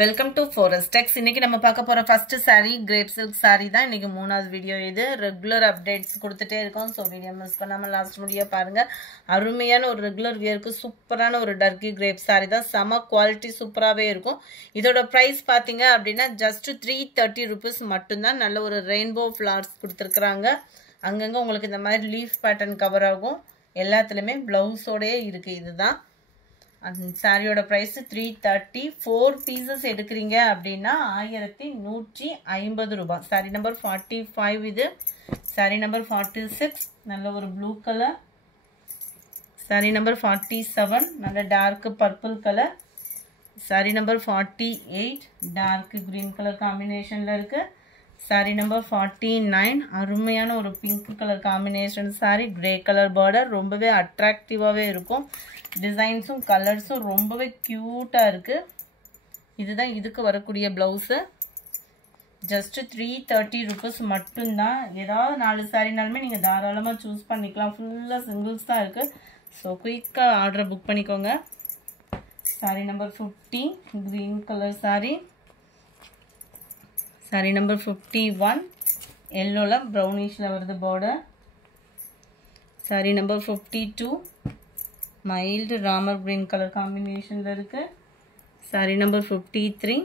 Welcome to Forestex. இன்னைக்கு நம்ம பார்க்க போற first saree grape silk saree தான். இன்னைக்கு மூணாவது வீடியோ இது. ரெகுலர் அப்டேட்ஸ் கொடுத்துட்டே இருக்கோம். சோ வீடியோ மிஸ் பண்ணாம லாஸ்ட் முடிய பாருங்க. அருமையான ஒரு ரெகுலர் வியருக்கு சூப்பரான ஒரு டர்க்கி கிரேப் saree தான். செம குவாலிட்டி சூப்பராவே இருக்கும். இதோட பிரைஸ் பாத்தீங்க அப்படினா just 330 rupees மட்டும் தான். நல்ல ஒரு ரெயின்போ ஃப்ளவர்ஸ் கொடுத்திருக்காங்க. அங்கங்க உங்களுக்கு இந்த மாதிரி லீஃப் பேட்டர்ன் கவர் ஆகும். எல்லாத்துலயுமே ப்ளவுஸோடே இருக்கு. இதுதான் சாரியோட பிரைஸ் 330. 4 பீசஸ் எடுக்கிறீங்க அப்படின்னா 1150 ரூபாய். சாரி நம்பர் 45 இது. சாரி நம்பர் 46 நல்ல ஒரு ப்ளூ கலர். சாரி நம்பர் 47 நல்ல dark purple colour. Sari number 48 dark green colour காம்பினேஷன்ல இருக்கு. சாரி நம்பர் 49 அருமையான ஒரு pink colour combination sari. Grey colour border ரொம்பவே அட்ராக்டிவாவே இருக்கும். டிசைன்ஸும் கலர்ஸும் ரொம்பவே கியூட்டா இருக்கு. இதுதான் இதுக்கு வரக்கூடிய பிளவுஸ். ஜஸ்ட் 330 rupees மட்டும்தான். ஏதாவது 4 சாரினாலுமே நீங்க தாராளமா சூஸ் பண்ணிக்கலாம். ஃபுல்லா சிங்கிள்ஸ் தான் இருக்கு. ஸோ குயிக்கா ஆர்டர் புக் பண்ணிக்கோங்க. Sari number 50 green colour sari. Sari number 51 எல்லோல ப்ரௌனிஷ்ல வருது border. Sari number 52 mild Ramar green colour காம்பினேஷன்ல இருக்கு. சாரி நம்பர் 53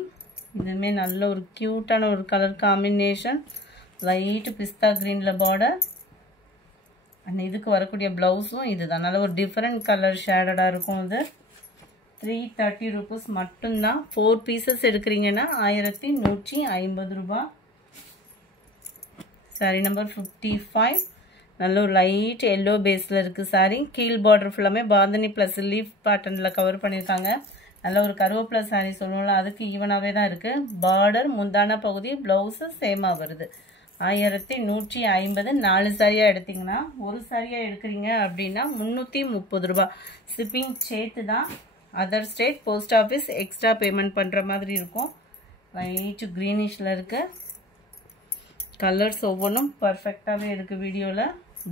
இதுமே நல்ல ஒரு கியூட்டான ஒரு கலர் காம்பினேஷன். லைட் பிஸ்தா கிரீன்ல பார்டர். அண்ட் இதுக்கு வரக்கூடிய பிளவுஸும் இதுதான். நல்ல ஒரு டிஃபரெண்ட் கலர் ஷேடடா இருக்கும். இது 330 rupees மட்டும்தான். 4 பீசஸ் எடுக்கிறீங்கன்னா 1150 ரூபாய். சாரி நம்பர் 55 நல்ல ஒரு லைட் எல்லோ பேஸ்ல இருக்கு சாரி. கீழ் பார்டர் ஃபுல்லாமே பாந்தனி பிளஸ் லீஃப் பேட்டர்ன்ல கவர் பண்ணியிருக்காங்க. நல்ல ஒரு கருவேப்பிலை சாரி சொல்லுவோம்ல, அதுக்கு ஈவனாவே தான் இருக்கு. பார்டர் முந்தான பகுதி பிளவுஸ் சேமா வருது. 1150. 4 சாரியா எடுத்தீங்கன்னா, ஒரு சாரியா எடுக்கிறீங்க அப்படின்னா 330 ரூபாய். ஷிப்பிங் சேர்த்து தான். Other state post office extra payment பண்ற மாதிரி இருக்கும். லைட் கிரீனிஷ்ல இருக்கு. கலர்ஸ் ஒவ்வொன்றும் பர்ஃபெக்டாவே இருக்கு. வீடியோல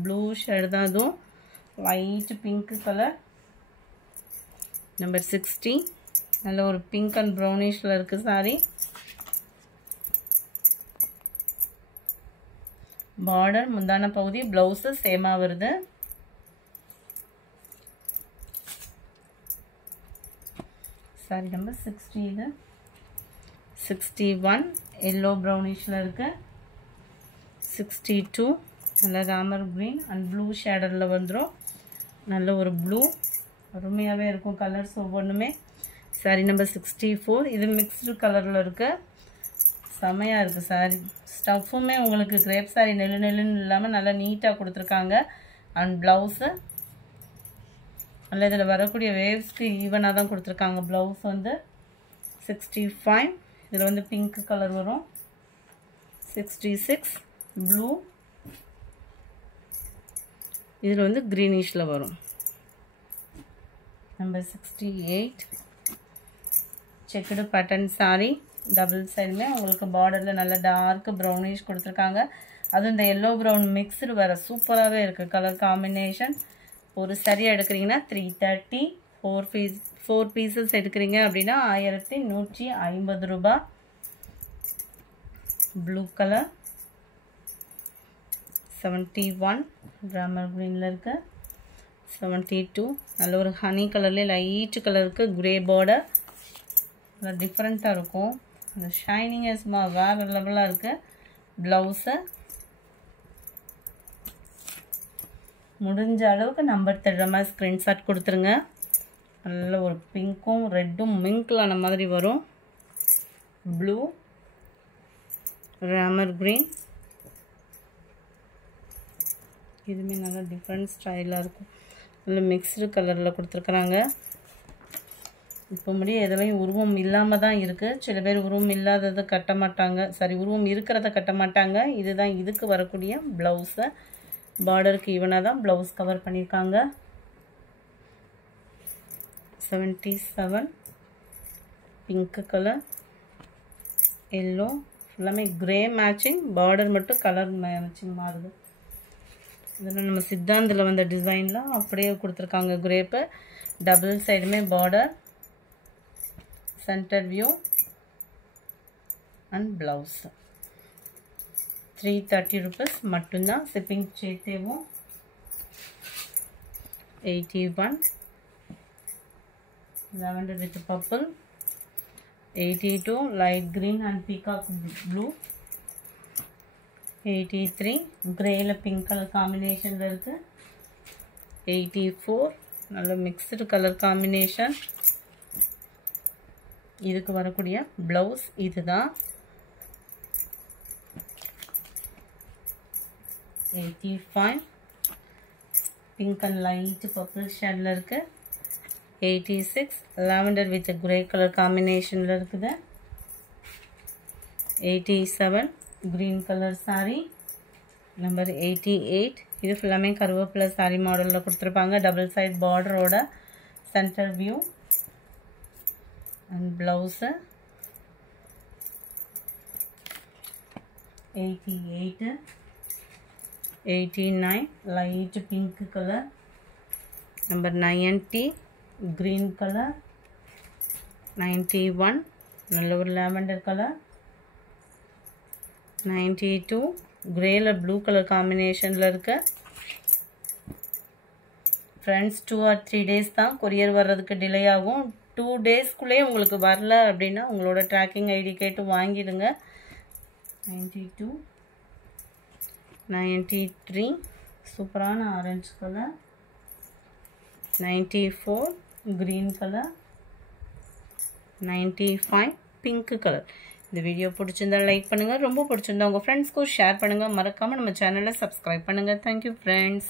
ப்ளூ ஷேட் தான் அதுவும். Light pink colour. நம்பர் 60 நல்ல ஒரு பிங்க் அண்ட் ப்ரௌனிஷ்ல இருக்கு சாரி. பார்டர் முந்தான பகுதி பிளவுஸ் சேமா வருது. சாரி நம்பர் 60 இது. 61 எல்லோ ப்ரௌனிஷ்ல இருக்கு. 62 நல்ல ராமர் கிரீன் அண்ட் ப்ளூ ஷேடர்ல வந்துடும். நல்ல ஒரு ப்ளூ அருமையாகவே இருக்கும். கலர்ஸ் ஒவ்வொன்றுமே. சாரி நம்பர் 64 இது மிக்ஸ்டு கலரில் இருக்கு. செமையாக இருக்குது சாரி. ஸ்டஃப்புமே உங்களுக்கு கிரேப் சாரி நெல்லு நெல்லுன்னு இல்லாமல் நல்லா நீட்டாக கொடுத்துருக்காங்க. அண்ட் ப்ளவுஸு நல்ல இதில் வரக்கூடிய வேவ்ஸ்க்கு ஈவனாக தான் கொடுத்துருக்காங்க. ப்ளவுஸ் வந்து 65 இதில் வந்து பிங்க் கலர் வரும். 66 ப்ளூ இதில் வந்து க்ரீனிஷில் வரும். Number 68 checked pattern sorry. Double சைடுமே உங்களுக்கு பார்டரில் நல்ல டார்க் ப்ரௌனிஷ் கொடுத்துருக்காங்க. அதுவும் இந்த எல்லோ ப்ரௌன் மிக்ஸ்டு வர சூப்பராகவே இருக்குது கலர் காம்பினேஷன். ஒரு சரியாக எடுக்கிறீங்கன்னா 330. 4 பீசஸ் எடுக்கிறீங்க அப்படின்னா 1150 ரூபாய். ப்ளூ கலர் 71 ராமர் கிரீன்ல இருக்கு. 72 நல்ல ஒரு ஹனி கலர்லேயே லைட் கலருக்கு கிரே பார்டர். நல்லா டிஃப்ரெண்ட்டாக இருக்கும். அந்த ஷைனிங் சும்மா வேறு லெவலாக இருக்கு. ப்ளவுஸு முடிஞ்ச அளவுக்கு நம்பர் தர்ற மாதிரி ஸ்க்ரீன்ஷாட் கொடுத்துருங்க. நல்ல ஒரு பிங்க்கும் ரெட்டும் மிங்க்லான மாதிரி வரும். ப்ளூ ராமர் கிரீன் இதுவுமே நல்லா டிஃப்ரெண்ட் ஸ்டைலாக இருக்கும். நல்ல மிக்ஸ்டு கலரில் கொடுத்துருக்குறாங்க. இப்போ முடிய எதுலையும் உருவம் இல்லாமல் தான் இருக்குது. சில பேர் உருவம் இல்லாததை கட்ட மாட்டாங்க. சரி, உருவம் இருக்கிறத கட்ட மாட்டாங்க. இதுதான் இதுக்கு வரக்கூடிய ப்ளவுஸை. பார்டருக்கு ஈவனாக தான் ப்ளவுஸ் கவர் பண்ணியிருக்காங்க. 77 பிங்க் கலர் எல்லோ எல்லாமே கிரே மேட்சிங். பார்டர் மட்டும் கலர் மேட்சிங் மாறுது. இதில் நம்ம சித்தாந்தில் வந்த டிசைன்லாம் அப்படியே கொடுத்துருக்காங்க. கிரேப்பு டபுள் சைடுமே border. Centre view and blouse 330 rupees மட்டும்தான் shipping சேர்த்தேவும் 81 lavender with purple 82 light green and peacock blue 83 grey la pink color combination la irukku 84 நல்ல mixed color combination இதுக்கு வரக்கூடிய blouse இதுதான் 85 pink and light purple shade la irukku 86 lavender with grey color combination la irukkude 87 green color saree number 88 இது ஃபுல்லாமே கருவேப்பிலை saree மாடல்ல கொடுத்திருப்பாங்க double side border ஓட center view and blouse 88 89 light pink color number 90 green color 91 நல்ல ஒரு lavender color 92 grey la blue color combination la irukku friends 2 or 3 days தான் courier வர்றதுக்கு டிலே ஆகும் 2 days குள்ளே உங்களுக்கு வரல அப்படினா உங்களோட tracking ID கேட்டு வாங்கிடுங்க 92 93 சூப்பரான orange colour 94 green color 95 pink color இந்த வீடியோ பிடிச்சிருந்தா லைக் பண்ணுங்க ரொம்ப பிடிச்சிருந்தா உங்க ஃப்ரெண்ட்ஸ்க்கு ஷேர் பண்ணுங்க மறக்காம நம்ம சேனலை சப்ஸ்கிரைப் பண்ணுங்க Thank you friends